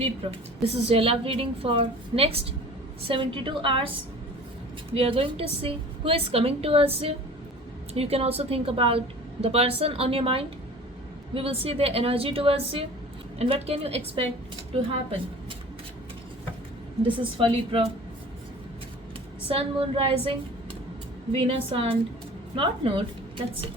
Libra. This is your love reading for next 72 hours. We are going to see who is coming towards you. You can also think about the person on your mind. We will see their energy towards you and what can you expect to happen. This is for Libra. Sun, Moon, Rising, Venus and North Node. Let's see.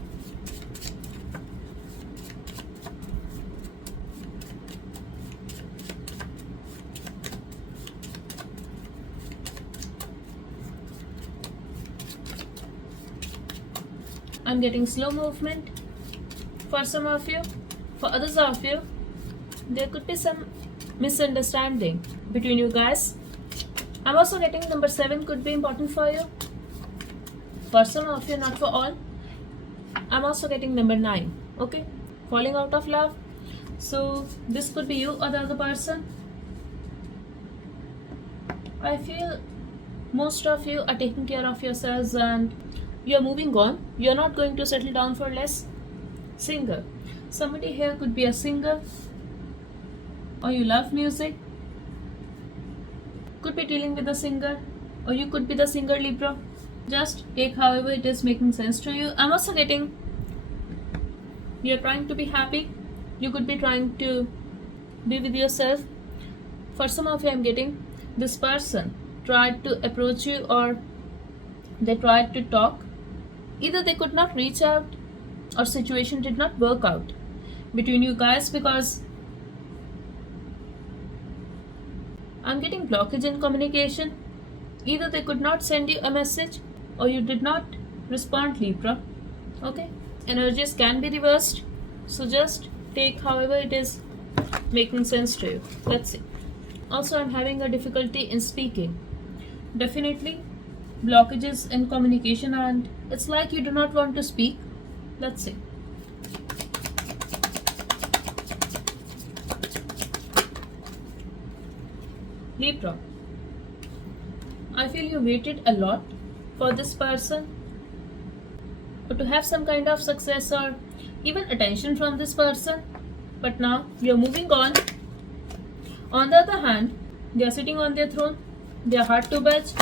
I'm getting slow movement for some of you. For others of you, there could be some misunderstanding between you guys. I'm also getting number 7 could be important for you. For some of you, not for all. I'm also getting number 9. Okay, falling out of love. So this could be you or the other person. I feel most of you are taking care of yourselves and you are moving on. You are not going to settle down for less. Singer. Somebody here could be a singer or you love music. Could be dealing with a singer or you could be the singer, Libra. Just take however it is making sense to you. I'm also getting you're trying to be happy. You could be trying to be with yourself. For some of you, I'm getting this person tried to approach you or they tried to talk. Either they could not reach out or situation did not work out between you guys because I'm getting blockage in communication. Either they could not send you a message or you did not respond, Libra. Okay, energies can be reversed, so just take however it is making sense to you. Let's see. Also, I'm having a difficulty in speaking. Definitely blockages in communication and it's like you do not want to speak. Let's see. Libra. I feel you waited a lot for this person or to have some kind of success or even attention from this person, but now you're moving on. On the other hand, they are sitting on their throne, they are hard to budge,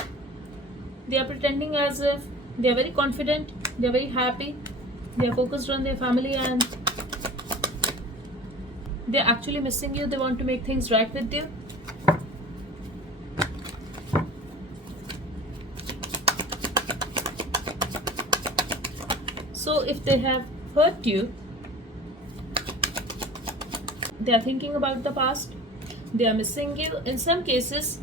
they are pretending as if they are very confident, they are very happy, they are focused on their family and they are actually missing you. They want to make things right with you. So if they have hurt you, they are thinking about the past, they are missing you. In some cases,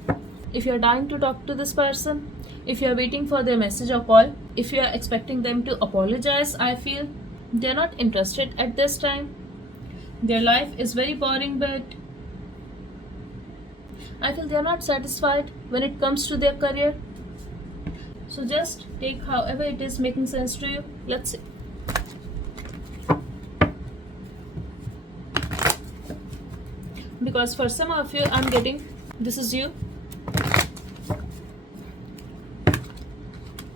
if you are dying to talk to this person, if you are waiting for their message or call, if you are expecting them to apologize, I feel they are not interested at this time. Their life is very boring, but I feel they are not satisfied when it comes to their career. So just take however it is making sense to you. Let's see. Because for some of you, I'm getting this is you.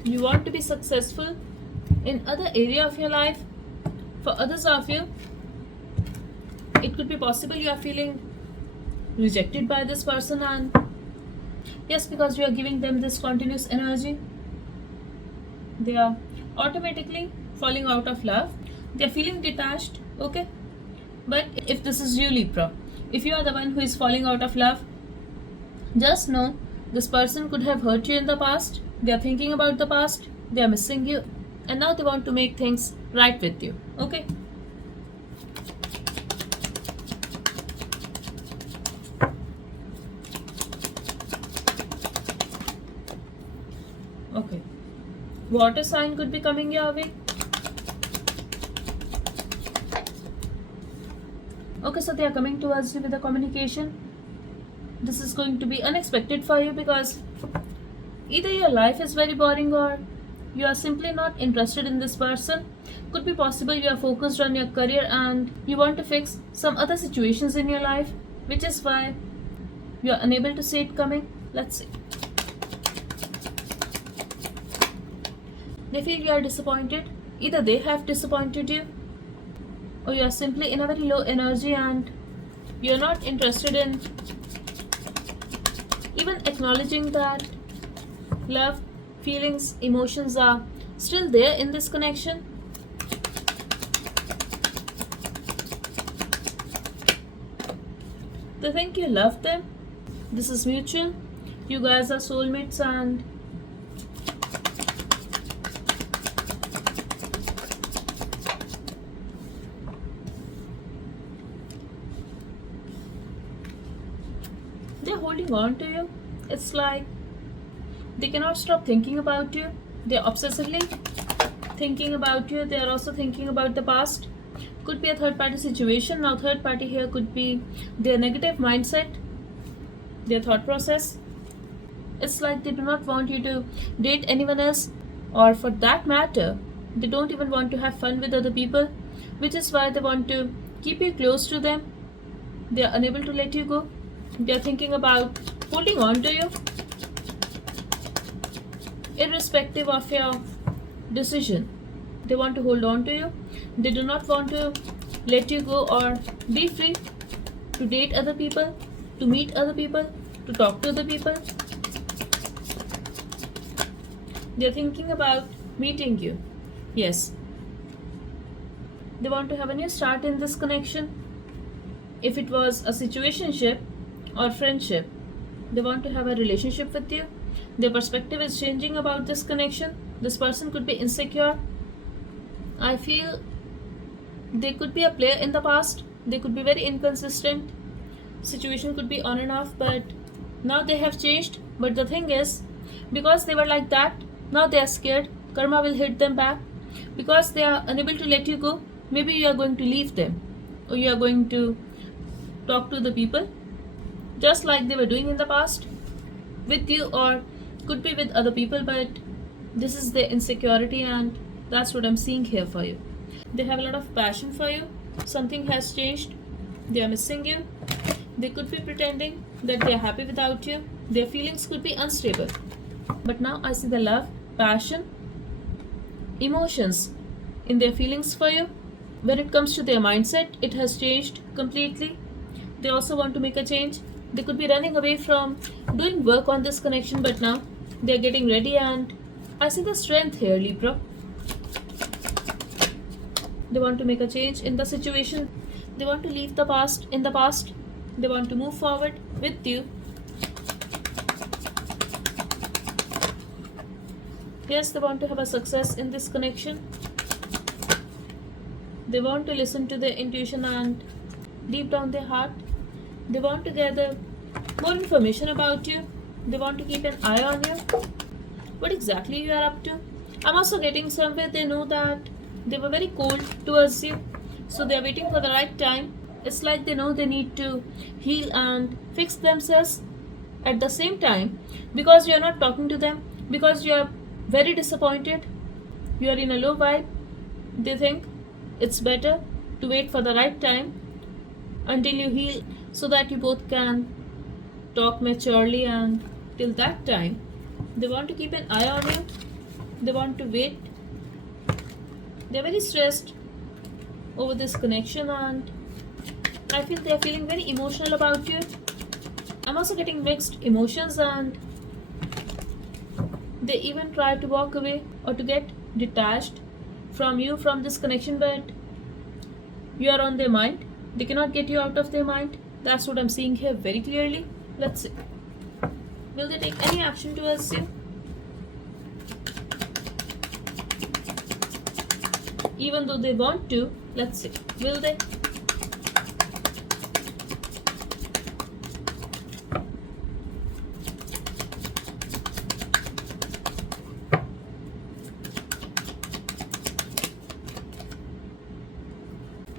You want to be successful in other area of your life. For others of you, it could be possible you are feeling rejected by this person and yes, because you are giving them this continuous energy, they are automatically falling out of love. They are feeling detached. Okay, but if this is you, Libra, if you are the one who is falling out of love, just know this person could have hurt you in the past. They are thinking about the past, they are missing you and now they want to make things right with you. Okay, okay, water sign could be coming your way. Okay, so they are coming towards you with a communication. This is going to be unexpected for you because either your life is very boring or you are simply not interested in this person. Could be possible you are focused on your career and you want to fix some other situations in your life, which is why you are unable to see it coming. Let's see. They feel you are disappointed. Either they have disappointed you or you are simply in a very low energy and You're not interested in even acknowledging that love, feelings, emotions are still there in this connection. They think you love them. This is mutual. You guys are soulmates and they're holding on to you. It's like they cannot stop thinking about you. They're obsessively thinking about you. They are also thinking about the past. Could be a third party situation. Now, third party here could be their negative mindset, their thought process. It's like they do not want you to date anyone else, or for that matter, they don't even want to have fun with other people, which is why they want to keep you close to them. They are unable to let you go. They are thinking about holding on to you, irrespective of your decision. They want to hold on to you. They do not want to let you go or be free to date other people, to meet other people, to talk to other people. They are thinking about meeting you. Yes. They want to have a new start in this connection. If it was a situationship or friendship, they want to have a relationship with you. Their perspective is changing about this connection. This person could be insecure. I feel they could be a player in the past. They could be very inconsistent. Situation could be on and off, but now they have changed. But the thing is, because they were like that, now they are scared. Karma will hit them back. Because they are unable to let you go, maybe you are going to leave them, or you are going to talk to the people just like they were doing in the past with you, or could be with other people, but this is their insecurity, and that's what I'm seeing here for you. They have a lot of passion for you. Something has changed. They are missing you. They could be pretending that they are happy without you. Their feelings could be unstable. But now I see the love, passion, emotions in their feelings for you. When it comes to their mindset, it has changed completely. They also want to make a change. They could be running away from doing work on this connection, but now they are getting ready, and I see the strength here, Libra. They want to make a change in the situation. They want to leave the past in the past. They want to move forward with you. Yes, they want to have a success in this connection. They want to listen to their intuition, and deep down their heart, they want to gather more information about you. They want to keep an eye on you. What exactly you are up to. I'm also getting somewhere they know that they were very cold towards you. So they are waiting for the right time. It's like they know they need to heal and fix themselves at the same time, because you are not talking to them, because you are very disappointed, you are in a low vibe. They think it's better to wait for the right time until you heal, so that you both can talk maturely, and till that time they want to keep an eye on you. They want to wait. They're very stressed over this connection, and I feel they're feeling very emotional about you. I'm also getting mixed emotions, and they even try to walk away or to get detached from you, from this connection, but you are on their mind. They cannot get you out of their mind. That's what I'm seeing here very clearly. Let's see. Will they take any action towards you? Even though they want to, let's see. Will they?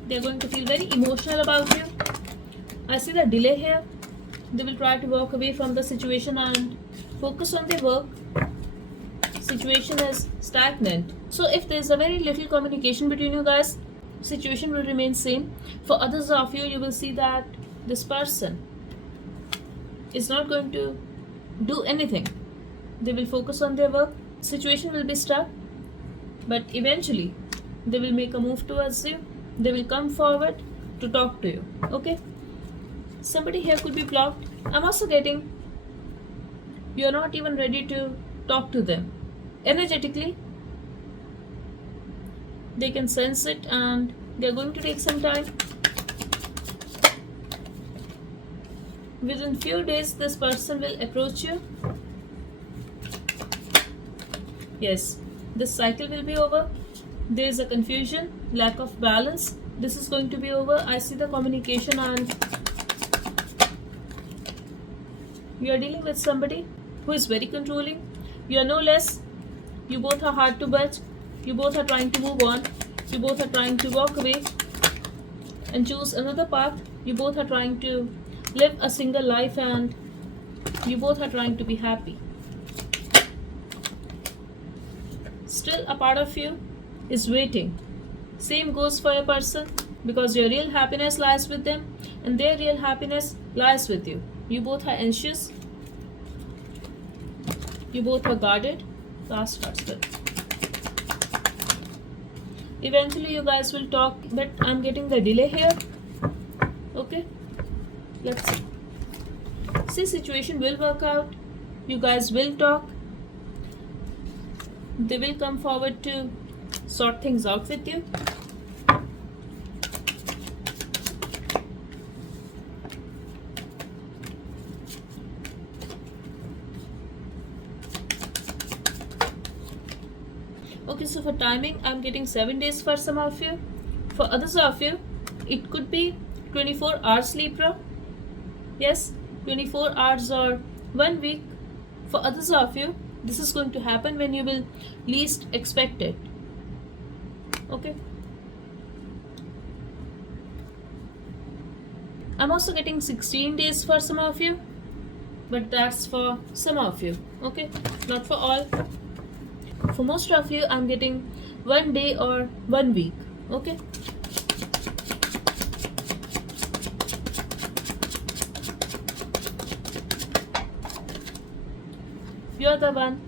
They're going to feel very emotional about you. I see the delay here. They will try to walk away from the situation and focus on their work. Situation is stagnant. So if there's a very little communication between you guys, situation will remain same. For others of you, you will see that this person is not going to do anything. They will focus on their work. Situation will be stuck, but eventually they will make a move towards you. They will come forward to talk to you. Okay? somebody here could be blocked. I'm also getting you're not even ready to talk to them. Energetically, they can sense it and they're going to take some time. Within few days, this person will approach you. Yes, this cycle will be over. There is a confusion, lack of balance. This is going to be over. I see the communication, and you are dealing with somebody who is very controlling. You are no less. You both are hard to budge. You both are trying to move on. You both are trying to walk away and choose another path. You both are trying to live a single life, and you both are trying to be happy. Still, a part of you is waiting. Same goes for your person, because your real happiness lies with them and their real happiness lies with you. You both are anxious. You both are guarded. Last card still. Eventually, you guys will talk, but I'm getting the delay here. Okay, let's see. See, situation will work out. You guys will talk. They will come forward to sort things out with you. Okay, so for timing, I'm getting 7 days for some of you. For others of you, it could be 24 hours Libra. Yes, 24 hours or 1 week. For others of you, this is going to happen when you will least expect it. Okay. I'm also getting 16 days for some of you, but that's for some of you. Okay, not for all. For most of you, I'm getting 1 day or 1 week. Okay. You're the one.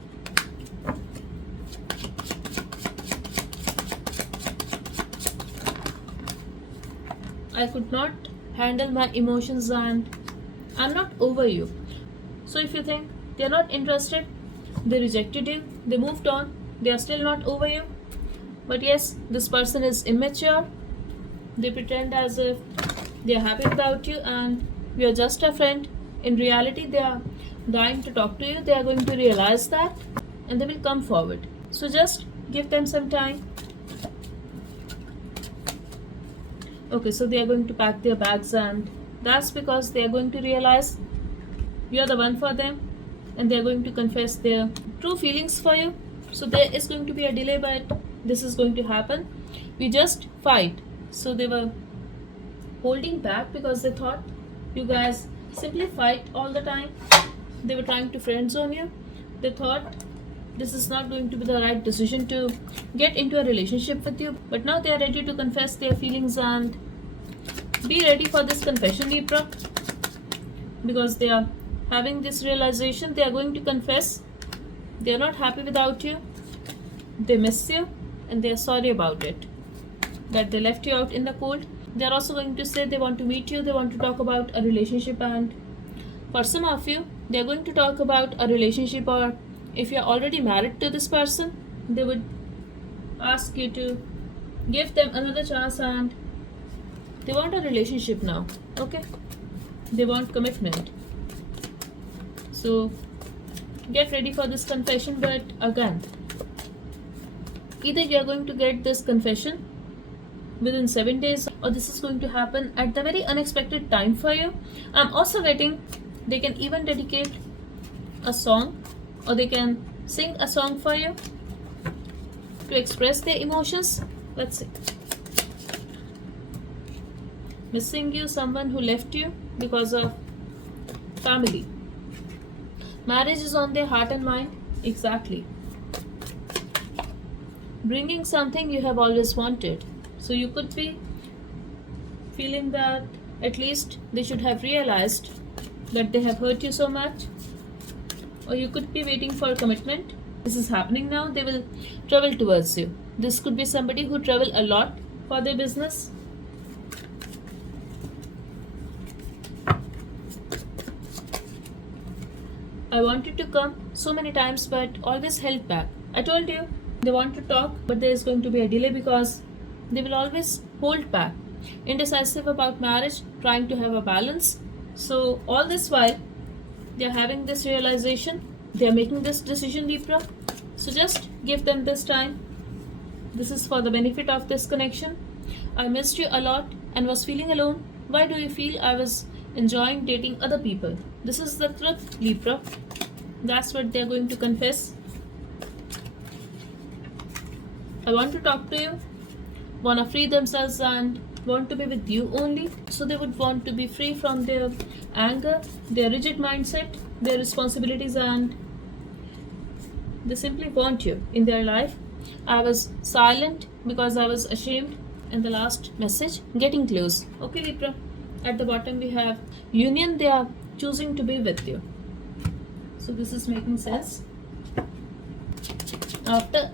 I could not handle my emotions and I'm not over you. So if you think they're not interested, they rejected you, they moved on, they are still not over you. But yes, this person is immature. They pretend as if they are happy without you and you are just a friend. In reality, they are dying to talk to you. They are going to realize that and they will come forward. So just give them some time. Okay, so they are going to pack their bags, and that's because they are going to realize you are the one for them and they are going to confess their true feelings for you. So there is going to be a delay, but this is going to happen. We just fight. So they were holding back because they thought you guys simply fight all the time. They were trying to friend zone you. They thought this is not going to be the right decision to get into a relationship with you. But now they are ready to confess their feelings, and be ready for this confession, Libra, because they are having this realization. They are going to confess they are not happy without you. They miss you and they are sorry about it, that they left you out in the cold. They are also going to say they want to meet you. They want to talk about a relationship, and for some of you, they are going to talk about a relationship, or if you are already married to this person, they would ask you to give them another chance, and they want a relationship now. Okay, they want commitment. So get ready for this confession. But again, either you are going to get this confession within 7 days, or this is going to happen at the very unexpected time for you. I'm also getting they can even dedicate a song, or they can sing a song for you to express their emotions. Let's see. Missing you, someone who left you because of family. Marriage is on their heart and mind. Exactly. Bringing something you have always wanted. So you could be feeling that at least they should have realized that they have hurt you so much. Or you could be waiting for a commitment. This is happening now. They will travel towards you. This could be somebody who travel a lot for their business. I wanted to come so many times but always held back. I told you they want to talk but there is going to be a delay because they will always hold back. Indecisive about marriage, trying to have a balance. So all this while they are having this realization, they are making this decision, Libra. So just give them this time. This is for the benefit of this connection. I missed you a lot and was feeling alone. Why do you feel I was enjoying dating other people? This is the truth, Libra. That's what they're going to confess. I want to talk to you, want to free themselves and want to be with you only. So they would want to be free from their anger, their rigid mindset, their responsibilities, and they simply want you in their life. I was silent because I was ashamed. And the last message, getting close. Okay, Libra. At the bottom we have union. They are choosing to be with you. So this is making sense. After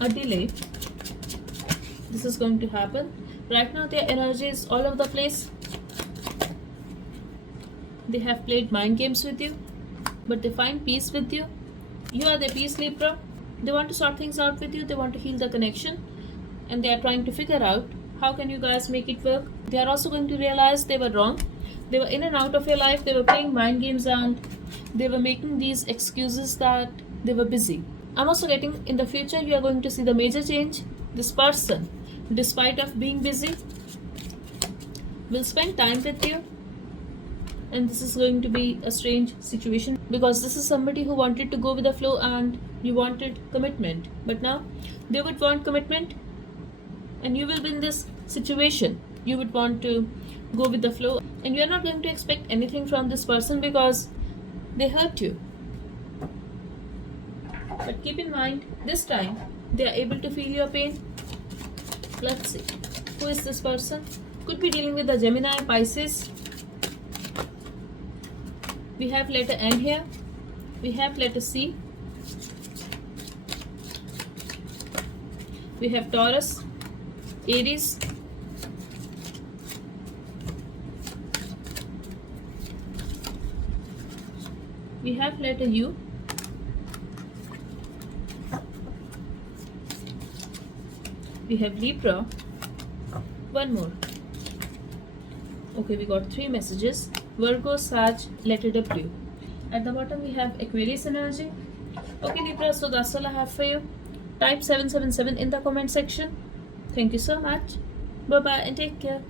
a delay, this is going to happen. Right now their energy is all over the place. They have played mind games with you, but they find peace with you. You are their peace, Libra. They want to sort things out with you. They want to heal the connection. And they are trying to figure out how can you guys make it work. They are also going to realize they were wrong. They were in and out of your life. They were playing mind games and they were making these excuses that they were busy. I'm also getting in the future you are going to see the major change. This person, despite of being busy, will spend time with you. And this is going to be a strange situation because this is somebody who wanted to go with the flow and you wanted commitment. But now they would want commitment and you will be in this situation. You would want to go with the flow and you are not going to expect anything from this person because they hurt you. But keep in mind, this time they are able to feel your pain. Let's see. Who is this person? Could be dealing with a Gemini, Pisces. We have letter N here. We have letter C. We have Taurus, Aries, we have letter U, we have Libra, one more. Okay, we got 3 messages. Virgo, Sag, letter W. At the bottom we have Aquarius energy. Okay, Libra, so that's all I have for you. Type 777 in the comment section. Thank you so much. Bye bye and take care.